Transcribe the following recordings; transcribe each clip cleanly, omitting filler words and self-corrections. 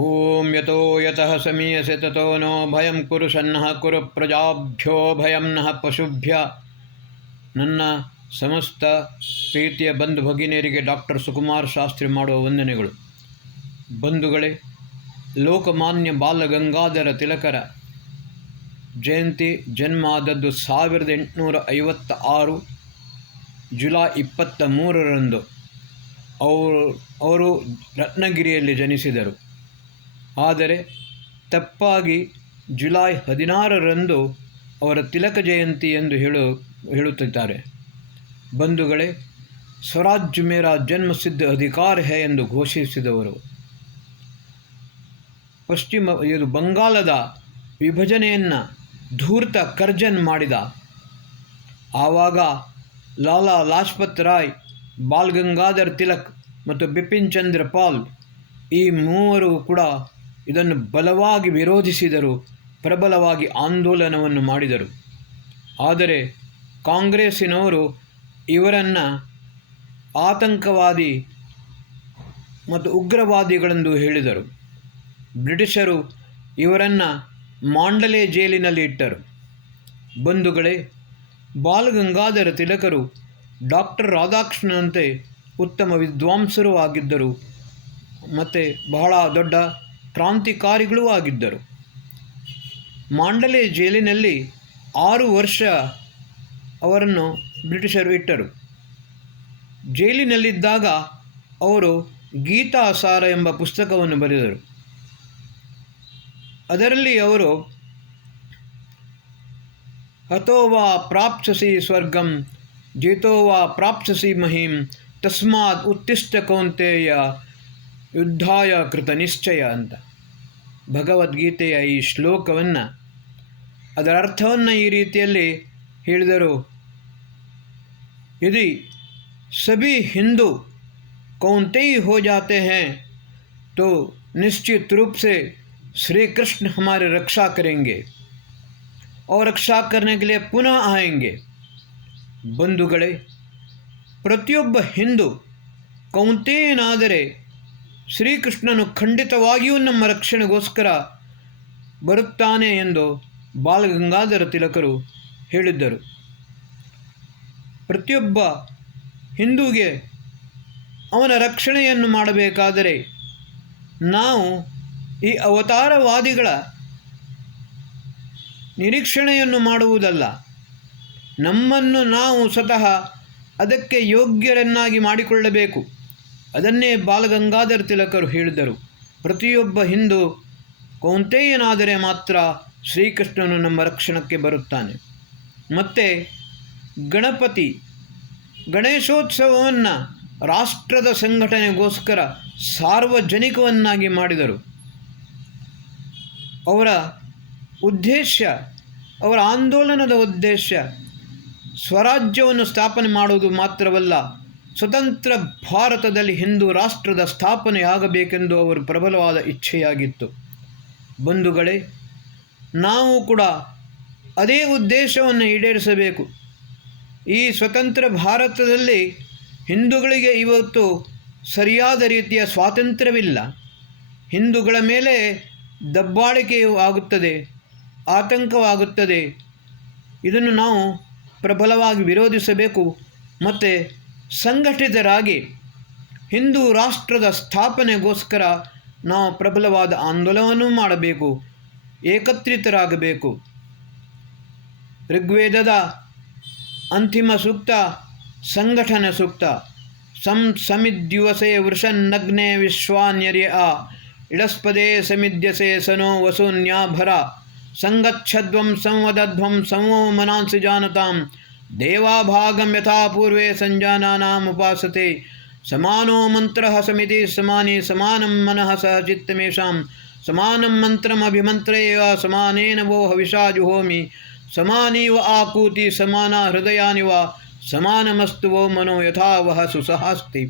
ಓಂ ಯತೋ ಯತಃ ಸಮೀಯಸೆ ತತೋ ನೋ ಭಯಂ ಕುರು ಸನ್ನಃ ಕುರು ಪ್ರಜಾಭ್ಯೋ ಭಯಂ ನಃ ಪಶುಭ್ಯ. ನನ್ನ ಸಮಸ್ತ ಪ್ರೀತಿಯ ಬಂಧು ಭಗಿನಿಯರಿಗೆ ಡಾಕ್ಟರ್ ಸುಕುಮಾರ್ ಶಾಸ್ತ್ರಿ ಮಾಡುವ ವಂದನೆಗಳು. ಬಂಧುಗಳೇ, ಲೋಕಮಾನ್ಯ ಬಾಲಗಂಗಾಧರ ತಿಲಕರ ಜಯಂತಿ ಜನ್ಮ ಆದದ್ದು 1856 ಜುಲೈ 23ರಂದು. ಅವರು ರತ್ನಗಿರಿಯಲ್ಲಿ ಜನಿಸಿದರು. ಆದರೆ ತಪ್ಪಾಗಿ ಜುಲೈ 16ರಂದು ಅವರ ತಿಲಕ ಜಯಂತಿ ಎಂದು ಹೇಳುತ್ತಿದ್ದಾರೆ. ಬಂಧುಗಳೇ, ಸ್ವರಾಜ್ಯ ಮೇರಾ ಜನ್ಮಸಿದ್ಧ ಅಧಿಕಾರ ಹೇ ಎಂದು ಘೋಷಿಸಿದವರು. ಇದು ಬಂಗಾಲದ ವಿಭಜನೆಯನ್ನು ಧೂರ್ತ ಕರ್ಜನ್ ಮಾಡಿದ. ಆವಾಗ ಲಾಲಾ ಲಾಜಪತ್ ರಾಯ್, ಬಾಲ್ ಗಂಗಾಧರ್ ತಿಲಕ್ ಮತ್ತು ಬಿಪಿನ್ ಚಂದ್ರ ಪಾಲ್ ಈ ಮೂವರು ಕೂಡ ಇದನ್ನು ಬಲವಾಗಿ ವಿರೋಧಿಸಿದರು, ಪ್ರಬಲವಾಗಿ ಆಂದೋಲನವನ್ನು ಮಾಡಿದರು. ಆದರೆ ಕಾಂಗ್ರೆಸ್ಸಿನವರು ಇವರನ್ನು ಆತಂಕವಾದಿ ಮತ್ತು ಉಗ್ರವಾದಿಗಳೆಂದು ಹೇಳಿದರು. ಬ್ರಿಟಿಷರು ಇವರನ್ನು ಮಾಂಡಲೆ ಜೈಲಿನಲ್ಲಿ ಇಟ್ಟರು. ಬಂಧುಗಳೇ, ಬಾಲ್ ಗಂಗಾಧರ ತಿಲಕರು ಡಾಕ್ಟರ್ ರಾಧಾಕೃಷ್ಣನಂತೆ ಉತ್ತಮ ವಿದ್ವಾಂಸರೂ ಆಗಿದ್ದರು ಮತ್ತು ಬಹಳ ದೊಡ್ಡ ಕ್ರಾಂತಿಕಾರಿಗಳೂ ಆಗಿದ್ದರು. ಮಾಂಡಲೆ ಜೈಲಿನಲ್ಲಿ 6 ವರ್ಷ ಅವರನ್ನು ಬ್ರಿಟಿಷರು ಇಟ್ಟರು. ಜೈಲಿನಲ್ಲಿದ್ದಾಗ ಅವರು ಗೀತಾಸಾರ ಎಂಬ ಪುಸ್ತಕವನ್ನು ಬರೆದರು. ಅದರಲ್ಲಿ ಅವರು ಹತೋವಾ ಪ್ರಾಪ್ಸ್ಯಸಿ ಸ್ವರ್ಗಂ ಜೇತೋವಾ ಪ್ರಾಪ್ಸ್ಯಸಿ ಮಹಿಂ ತಸ್ಮಾತ್ ಉತ್ತಿಷ್ಠ ಕೌಂತೆಯ ಯುದ್ಧಾಯ ಕೃತ ನಿಶ್ಚಯ ಅಂತ ಭಗವದ್ಗೀತೆಯ ಈ ಶ್ಲೋಕವನ್ನು, ಅದರ ಅರ್ಥವನ್ನು ಈ ರೀತಿಯಲ್ಲಿ ಹೇಳಿದರು. यदि सभी हिंदू कौंतेय हो जाते हैं तो निश्चित रूप से श्री कृष्ण हमारी रक्षा करेंगे और रक्षा करने के लिए पुनः आएंगे. ಬಂಧುಗಳೇ, ಪ್ರತಿಯೊಬ್ಬ ಹಿಂದೂ ಕೌಂತೆಯನಾದರೆ ಶ್ರೀಕೃಷ್ಣನು ಖಂಡಿತವಾಗಿಯೂ ನಮ್ಮ ರಕ್ಷಣೆಗೋಸ್ಕರ ಬರುತ್ತಾನೆ ಎಂದು ಬಾಲಗಂಗಾಧರ ತಿಲಕರು ಹೇಳಿದ್ದರು. ಪ್ರತಿಯೊಬ್ಬ ಹಿಂದೂಗೆ ಅವನ ರಕ್ಷಣೆಯನ್ನು ಮಾಡಬೇಕಾದರೆ ನಾವು ಈ ಅವತಾರವಾದಿಗಳ ನಿರೀಕ್ಷಣೆಯನ್ನು ಮಾಡುವುದಲ್ಲ, ನಮ್ಮನ್ನು ನಾವು ಸ್ವತಃ ಅದಕ್ಕೆ ಯೋಗ್ಯರನ್ನಾಗಿ ಮಾಡಿಕೊಳ್ಳಬೇಕು. ಅದನ್ನೇ ಬಾಲಗಂಗಾಧರ ತಿಲಕರು ಹೇಳಿದರು. ಪ್ರತಿಯೊಬ್ಬ ಹಿಂದೂ ಕೌಂತೆಯನಾದರೆ ಮಾತ್ರ ಶ್ರೀಕೃಷ್ಣನು ನಮ್ಮ ರಕ್ಷಣಕ್ಕೆ ಬರುತ್ತಾನೆ. ಮತ್ತು ಗಣೇಶೋತ್ಸವವನ್ನು ರಾಷ್ಟ್ರದ ಸಂಘಟನೆಗೋಸ್ಕರ ಸಾರ್ವಜನಿಕವನ್ನಾಗಿ ಮಾಡಿದರು. ಅವರ ಉದ್ದೇಶ, ಅವರ ಆಂದೋಲನದ ಉದ್ದೇಶ ಸ್ವರಾಜ್ಯವನ್ನು ಸ್ಥಾಪನೆ ಮಾಡುವುದು ಮಾತ್ರವಲ್ಲ, ಸ್ವತಂತ್ರ ಭಾರತದಲ್ಲಿ ಹಿಂದೂ ರಾಷ್ಟ್ರದ ಸ್ಥಾಪನೆಯಾಗಬೇಕೆಂದು ಅವರು ಪ್ರಬಲವಾದ ಇಚ್ಛೆಯಾಗಿತ್ತು. ಬಂಧುಗಳೇ, ನಾವು ಕೂಡ ಅದೇ ಉದ್ದೇಶವನ್ನು ಈಡೇರಿಸಬೇಕು. ಈ ಸ್ವತಂತ್ರ ಭಾರತದಲ್ಲಿ ಹಿಂದೂಗಳಿಗೆ ಇವತ್ತು ಸರಿಯಾದ ರೀತಿಯ ಸ್ವಾತಂತ್ರ್ಯವಿಲ್ಲ. ಹಿಂದೂಗಳ ಮೇಲೆ ದಬ್ಬಾಳಿಕೆಯೂ ಆಗುತ್ತದೆ, ಆತಂಕವಾಗುತ್ತದೆ. ಇದನ್ನು ನಾವು ಪ್ರಬಲವಾಗಿ ವಿರೋಧಿಸಬೇಕು ಮತ್ತು ಸಂಘಟಿತರಾಗಿ ಹಿಂದೂ ರಾಷ್ಟ್ರದ ಸ್ಥಾಪನೆಗೋಸ್ಕರ ನಾವು ಪ್ರಬಲವಾದ ಆಂದೋಲನವನ್ನು ಮಾಡಬೇಕು, ಏಕತ್ರಿತರಾಗಬೇಕು. ಋಗ್ವೇದದ ಅಂತಿಮ ಸೂಕ್ತ ಸಂಘಟನ ಸೂಕ್ತ. ಸಮಿದ್ಯುವಸೆ ವೃಷನ್ನಗ್ನೆ ವಿಶ್ವಾನ್ಯರ್ಯ ಇಡಸ್ಪದೇ ಸಮಿದ್ಯಸೆ ಸನೋ ವಸೂನ್ಯಾಭರ ಸಂಗಚ್ಛಧ್ವಂ ಸಂವದಧ್ವಂ ಸಂವೋ ಮನಾಂಸಿ ಜಾನತಾಂ ದೇವಾಭಾಗಂ ಯಥಾ ಪೂರ್ವೇ ಸಂಜಾನಾನಾಂ ಉಪಾಸತೆ ಸಮಾನೋ ಮಂತ್ರಃ ಸಮಿತಿ ಸಮಾನಿ ಸಮಾನಂ ಮನಃ ಸಹ ಚಿತ್ತಮೇಷಾಂ ಸಮಾನಂ ಮಂತ್ರಮಭಿಮಂತ್ರೇಯ ಸಮಾನೇನ ವೋ ಹವಿಷಾ ಜುಹೋಮಿ ಸಮಾನೀವ ಆಕೂತಿ ಸಮಾನ ಹೃದಯಾನಿವ ಸಮಾನಮಸ್ತು ವೋ ಮನೋ ಯಥಾವಹ ಸುಸಹಾಸ್ತಿ.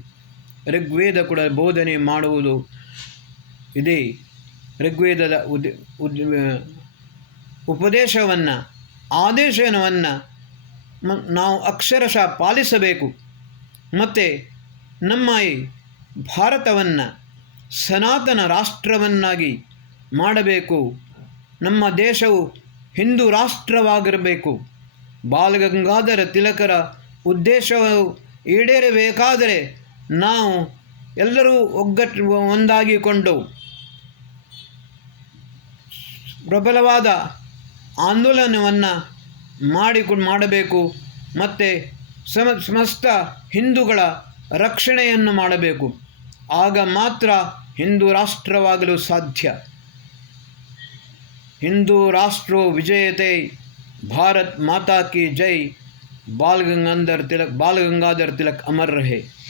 ಋಗ್ವೇದ ಕೂಡ ಬೋಧನೆ ಮಾಡುವುದು ಇದೇ. ಋಗ್ವೇದದ ಉಪದೇಶವನ್ನು, ಆದೇಶವನ್ನು ನಾವು ಅಕ್ಷರಶಃ ಪಾಲಿಸಬೇಕು. ಮತ್ತು ನಮ್ಮ ಈ ಭಾರತವನ್ನು ಸನಾತನ ರಾಷ್ಟ್ರವನ್ನಾಗಿ ಮಾಡಬೇಕು. ನಮ್ಮ ದೇಶವು ಹಿಂದೂ ರಾಷ್ಟ್ರವಾಗಿರಬೇಕು. ಬಾಲಗಂಗಾಧರ ತಿಲಕರ ಉದ್ದೇಶವು ಈಡೇರಬೇಕಾದರೆ ನಾವು ಎಲ್ಲರೂ ಒಂದಾಗಿಕೊಂಡು ಪ್ರಬಲವಾದ ಆಂದೋಲನವನ್ನು ಮಾಡಬೇಕು ಮತ್ತು ಸಮಸ್ತ ಹಿಂದೂಗಳ ರಕ್ಷಣೆಯನ್ನು ಮಾಡಬೇಕು. ಆಗ ಮಾತ್ರ ಹಿಂದೂ ರಾಷ್ಟ್ರವಾಗಲು ಸಾಧ್ಯ. ಹಿಂದೂ ರಾಷ್ಟ್ರೋ ವಿಜಯತೆ. ಭಾರತ್ ಮಾತಾ ಕಿ ಜೈ. ಬಾಲ್ ಗಂಗಾಧರ್ ತಿಲಕ್ ಅಮರ್ ರಹೆ.